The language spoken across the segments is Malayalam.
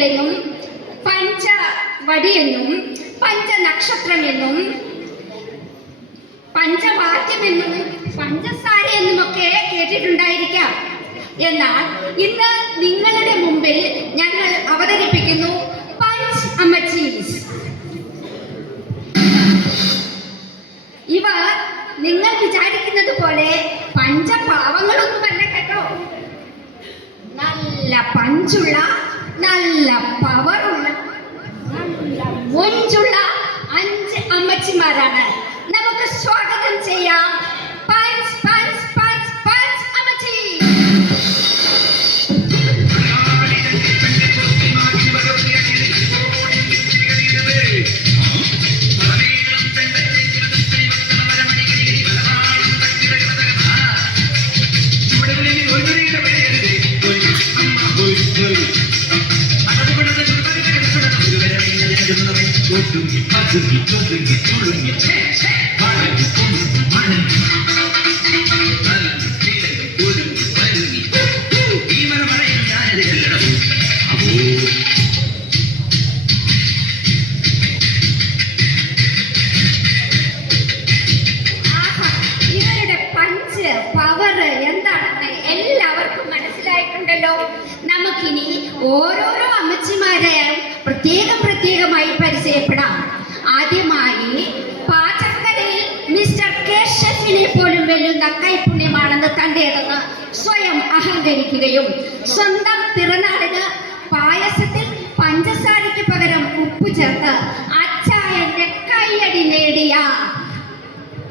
പഞ്ചഭൂതങ്ങളെന്നും പഞ്ചവടിയെന്നും പഞ്ചനക്ഷത്രമെന്നും പഞ്ചവാദ്യമെന്നും പഞ്ചസാര എന്നുമൊക്കെ കേട്ടിട്ടുണ്ടായിരിക്കാം. എന്നാൽ ഇന്ന് നിങ്ങളുടെ മുമ്പിൽ ഞങ്ങൾ അവതരിപ്പിക്കുന്നു പഞ്ച് അമ്മച്ചീസ്. ഇവ നിങ്ങൾ വിചാരിക്കുന്നത് പോലെ പഞ്ചപാവങ്ങളൊന്നുമല്ല കേട്ടോ. നല്ല പഞ്ചുള്ള, നല്ല പവറുള്ള, നല്ല മൊഞ്ചുള്ള 5 അമ്മച്ചിമാരാണ്. നമുക്ക് സ്വാഗതം ചെയ്യാം പഞ്ച് പഞ്ച് പഞ്ച് പഞ്ച് അമ്മച്ചി. നമുക്കിനി ഓരോരോ അമ്മച്ചിമാരെ പ്രത്യേകമായി പരിചയപ്പെടാം. ആദ്യമായി പാചകക്കലയിൽ മിസ്റ്റർ കേശവിനെ പോലും വെല്ലുന്ന കൈപുണ്യമാണെന്ന് തന്റേതെന്ന് സ്വയം അഹങ്കരിക്കുകയും സ്വന്തം പിറന്നാളിന് പായസത്തിൽ പഞ്ചസാരയ്ക്ക് പകരം ഉപ്പ് ചേർത്ത് അച്ചായന്റെ കൈയടി നേടിയ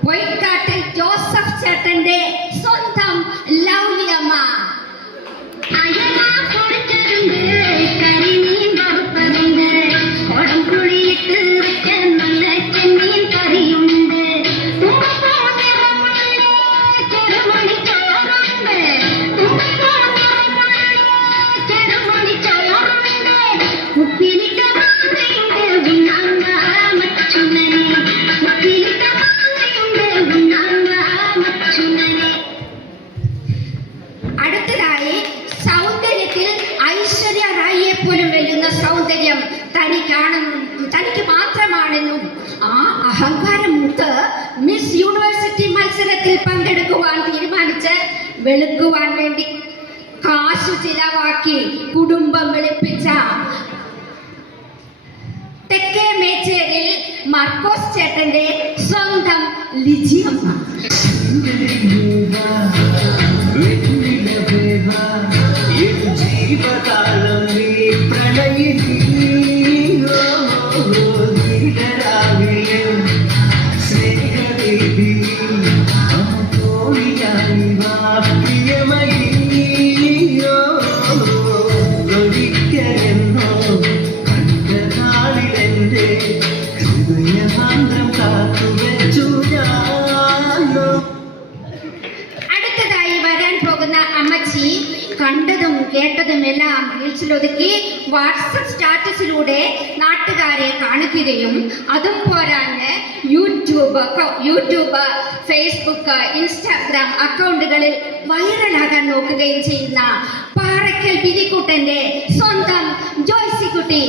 വൈക്കാട്ടിൽ ജോസഫ് ചേട്ടന്റെ സ്വന്തം ലൗലിയമ്മ. തനിക്ക് മാത്രമാണെന്നും ആ അഹങ്കാരം മൂത്ത് മിസ് യൂണിവേഴ്സിറ്റി മത്സരത്തിൽ പങ്കെടുക്കുവാൻ തീരുമാനിച്ച് വെളുക്കുവാൻ വേണ്ടി കാശു ചിലവാക്കി കുടുംബം വെളുപ്പിച്ച തെക്കേ മേച്ചേരിൽ മർക്കോസ് ചേട്ടന്റെ സ്വന്തം ലിജിയമ്മ. അടുത്തതായി വരാൻ പോകുന്ന അമ്മച്ചി കണ്ടതും കേട്ടതും എല്ലാം റീൽസിലൊതുക്കി വാട്സപ്പ് സ്റ്റാറ്റസിലൂടെ നാട്ടുകാരെ കാണിക്കുകയും അതും പോരാഞ്ഞ് യൂട്യൂബ് ഫേസ്ബുക്ക് ഇൻസ്റ്റാഗ്രാം അക്കൗണ്ടുകളിൽ വൈറലാകാൻ നോക്കുകയും ചെയ്യുന്ന പാറയ്ക്കൽ ബിരിക്കുട്ടന്റെ സ്വന്തം ജോയ്സിക്കുട്ടി.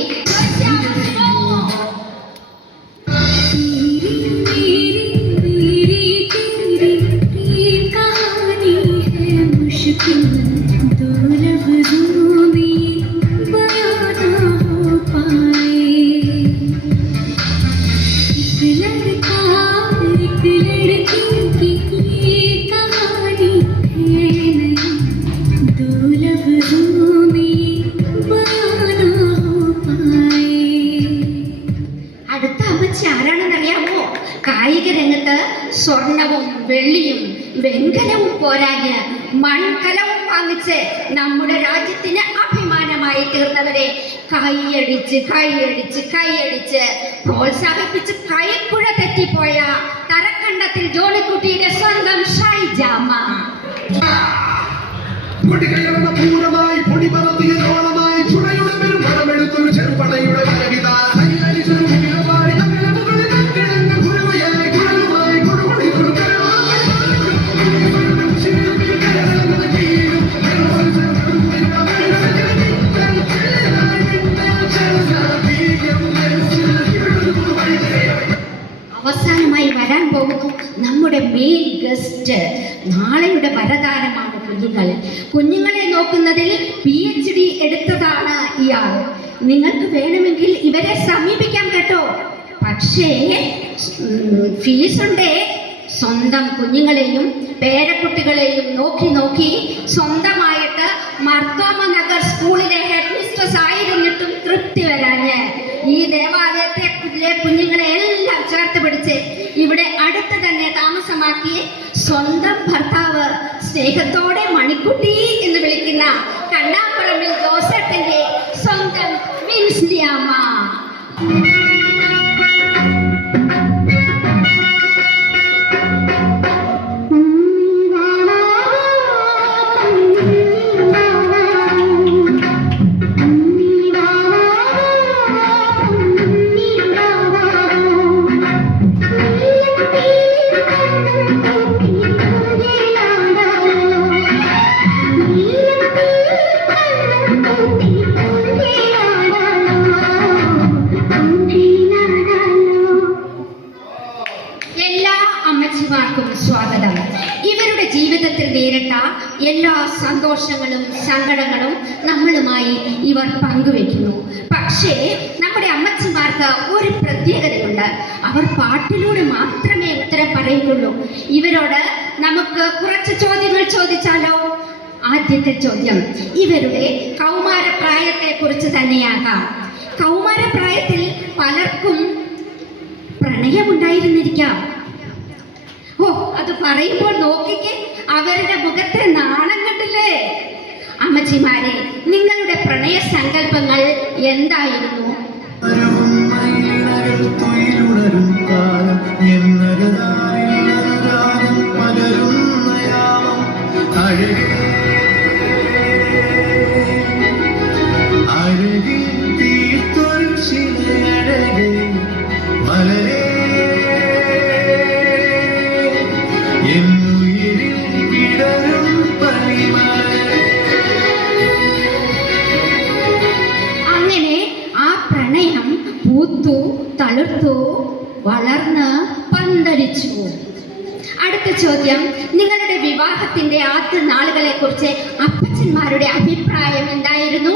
കായിക രംഗത്ത് സ്വർണവും വെള്ളിയും വെങ്കലവും പോരാഞ്ഞ് മൺകലവും വാങ്ങിച്ച് നമ്മുടെ രാജ്യത്തിന് അഭിമാനമായി തീർന്നവരെ കൈയടിച്ച് പ്രോത്സാഹിപ്പിച്ച് കൈക്കുഴ തെറ്റിപ്പോയ തറക്കണ്ടത്തിൽ ജോണിക്കുട്ടിയുടെ സ്വന്തം ഷൈജാമ്മ. ബെസ്റ്റ്. നാളെയുടെ വരദാനമാണ് കുഞ്ഞുങ്ങൾ. കുഞ്ഞുങ്ങളെ നോക്കുന്നതിൽ PhD എടുത്തതാണ് ഇയാൾ. നിങ്ങൾക്ക് വേണമെങ്കിൽ ഇവരെ സമീപിക്കാം കേട്ടോ. പക്ഷേ ഫീസുണ്ടേ. സ്വന്തം കുഞ്ഞുങ്ങളെയും പേരക്കുട്ടികളെയും നോക്കി നോക്കി സ്വന്തമായിട്ട് മർത്തോമ നഗർ സ്കൂളിലെ ഹെഡ് മിസ്ട്രസ് ആയിരുന്നിട്ടും തൃപ്തി വരാഞ്ഞ് ഈ ദേവാലയത്തിലെ കുഞ്ഞുങ്ങളെ എല്ലാം ചേർത്ത് പിടിച്ച് ഇവിടെ അടുത്ത് തന്നെ താമസമാക്കി സ്വന്തം ഭർത്താവ് സ്നേഹത്തോടെ മണിക്കുട്ടി എന്ന് വിളിക്കുന്ന കണ്ണാപ്പറമ്പിൽ ജോസഫിന്റെ സ്വന്തം മിൻസ്ലിയമ്മ. സ്വാഗതം. ഇവരുടെ ജീവിതത്തിൽ നേരിട്ട എല്ലാ സന്തോഷങ്ങളും സങ്കടങ്ങളും നമ്മളുമായി ഇവർ പങ്കുവെക്കുന്നു. പക്ഷേ നമ്മുടെ അമ്മച്ചിമാർക്ക് ഒരു പ്രത്യേകതയുണ്ട്. അവർ പാട്ടിലൂടെ മാത്രമേ ഉത്തരം പറയുകയുള്ളൂ. ഇവരോട് നമുക്ക് കുറച്ച് ചോദ്യങ്ങൾ ചോദിച്ചാലോ? ആദ്യത്തെ ചോദ്യം ഇവരുടെ കൗമാരപ്രായത്തെ കുറിച്ച് തന്നെയാകാം. കൗമാരപ്രായത്തിൽ പലർക്കും പ്രണയമുണ്ടായിരുന്നിരിക്കാം. ഓ, അത് പറയുമ്പോൾ നോക്കിക്ക് അവരുടെ മുഖത്തെ നാണം കണ്ടില്ലേ? അമ്മച്ചിമാരെ, നിങ്ങളുടെ പ്രണയ സങ്കല്പങ്ങൾ എന്തായിരുന്നു? പൂത്തു തളിർത്തു വളർന്ന് പന്തലിച്ചു. അടുത്ത ചോദ്യം, നിങ്ങളുടെ വിവാഹത്തിന്റെ ആദ്യ നാളുകളെ കുറിച്ച് അപ്പച്ചന്മാരുടെ അഭിപ്രായം എന്തായിരുന്നു?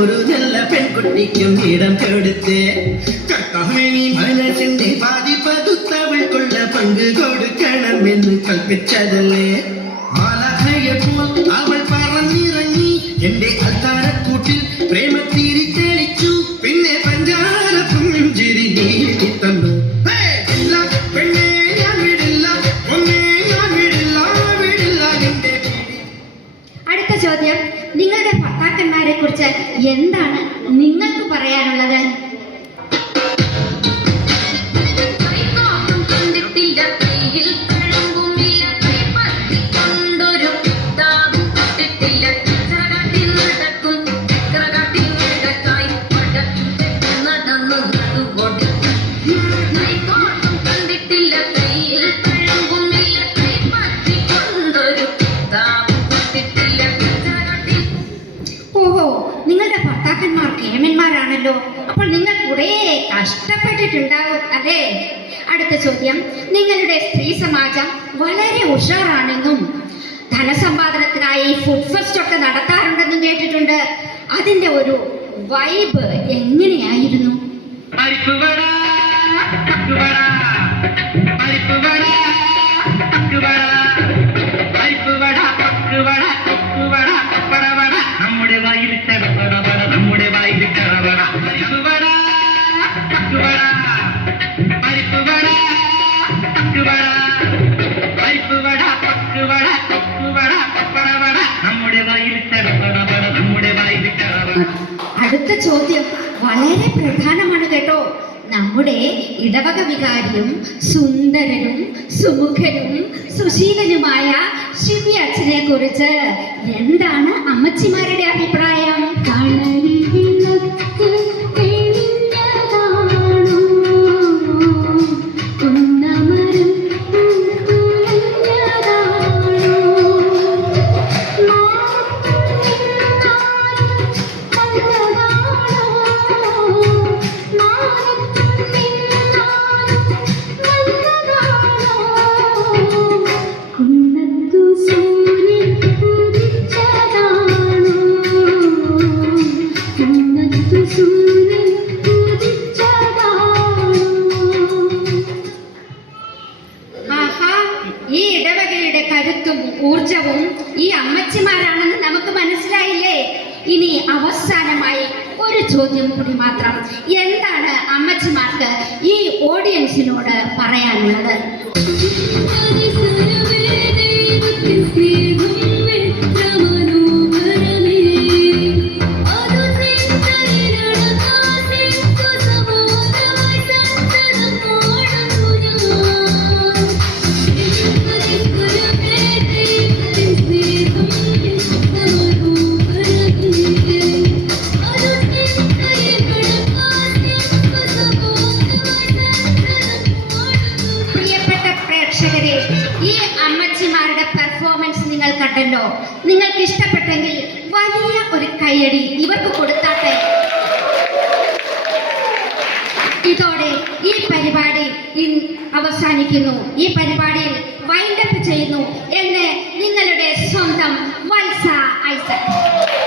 ഒരു നല്ല പെൺകുട്ടിക്കും ഇടം കൊടുത്ത് മനസ്സിന്റെ പാതി പതുത്തവൾക്കുള്ള പങ്ക് കൊടുക്കണമെന്ന് കൽപ്പിച്ചതല്ലേ? അവൾ പറഞ്ഞിറങ്ങി എന്റെ അൽത്താരക്കൂട്ടിൽ പ്രേമത്തിരി തെളിച്ചു. പിന്നെ പഞ്ചാര പുഞ്ചിരി നീട്ടി തന്നു. പെണ്ണെ ഞാൻ വിടില്ല, ഒന്നേ ഞാൻ വിടില്ല, വിടില്ല നിന്റെ. അടുത്ത ചോദ്യം, നിങ്ങളുടെ ഭർത്താക്കന്മാരെ കുറിച്ച് എന്താണ് നിങ്ങൾക്ക് പറയാനുള്ളത്? കേമന്മാരാണല്ലോ. അപ്പോൾ നിങ്ങൾ കുറെ കഷ്ടപ്പെട്ടിട്ടുണ്ടാവും അല്ലേ? അടുത്ത ചോദ്യം, നിങ്ങളുടെ സ്ത്രീ സമാജം വളരെ ഉഷാറാണെന്നും ധനസമ്പാദനത്തിനായി ഫുഡ് ഫെസ്റ്റ് ഒക്കെ നടത്താറുണ്ടെന്നും കേട്ടിട്ടുണ്ട്. അതിന്റെ ഒരു വൈബ് എങ്ങനെയായിരുന്നു? നമ്മുടെ വായിൽ ചടപടപട, നമ്മുടെ വായിൽ ചടപട. അടുത്ത ചോദ്യം വളരെ പ്രധാനമാണ് കേട്ടോ. നമ്മുടെ ഇടവക വികാരിയും സുന്ദരനും സുമുഖനും സുശീലനുമായ ശിവി അച്ഛനെ കുറിച്ച് എന്താണ് അമ്മച്ചിമാരുടെ അഭിപ്രായം? ഘടകവും ഈ അമ്മച്ചിമാരാണെന്ന് നമുക്ക് മനസ്സിലായില്ലേ? ഇനി അവസാനമായി ഒരു ചോദ്യം കൂടി മാത്രം. എന്താണ് അമ്മച്ചിമാർക്ക് ഈ ഓഡിയൻസിനോട് പറയാനുള്ളത്? പ്രിയപ്പെട്ട പ്രേക്ഷകരെ, ഈ അമ്മച്ചിമാരുടെ പെർഫോമൻസ് നിങ്ങൾ കണ്ടല്ലോ. നിങ്ങൾക്ക് ഇഷ്ടപ്പെട്ടെങ്കിൽ വലിയ ഒരു കയ്യടി ഇവർക്ക് കൊടുത്താട്ടെ. ഇതോടെ ഈ പരിപാടി അവസാനിക്കുന്നു. ഈ പരിപാടിയിൽ വൈൻഡപ്പ് ചെയ്യുന്നു എന്ന് നിങ്ങളുടെ സ്വന്തം വത്സ ഐസക്.